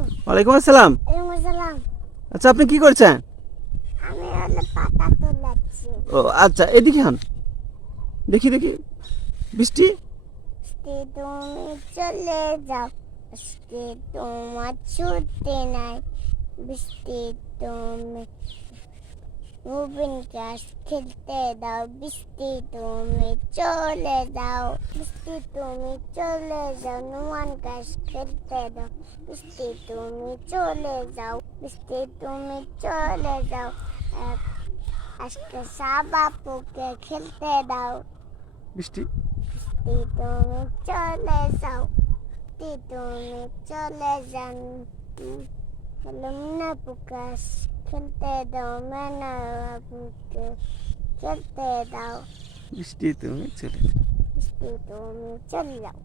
ওয়ালাইকুম আসসালাম। সালাম। আচ্ছা, আপনি কি করছেন? আমি হলো পাতা তোলাচ্ছি। ও আচ্ছা, এদিকে হন, দেখি দেখি। বৃষ্টি। আজকে তুমি চলে যাও, আজকে তোমার ছুটি নাই। বৃষ্টি তুমি মুভিং ক্লাস খেলতে দাও। বৃষ্টি তুমি চলে যাও, বৃষ্টি তুমি চলে যাও। নুমান ক্লাস খেলতে দাও। বৃষ্টি তুমি চলে যাও, বৃষ্টি তুমি চলে যাও। আজকে সাবাপুকে খেলতে দাও। বৃষ্টি। বৃষ্টি তুমি চলে যাও, বৃষ্টি তুমি চলে যান। লুমনা পুকাস খেলতে দাও। মেনা বাবুকে খেলতে দাও। বৃষ্টি তুমি চলে বৃষ্টি তুমি চলে যাও।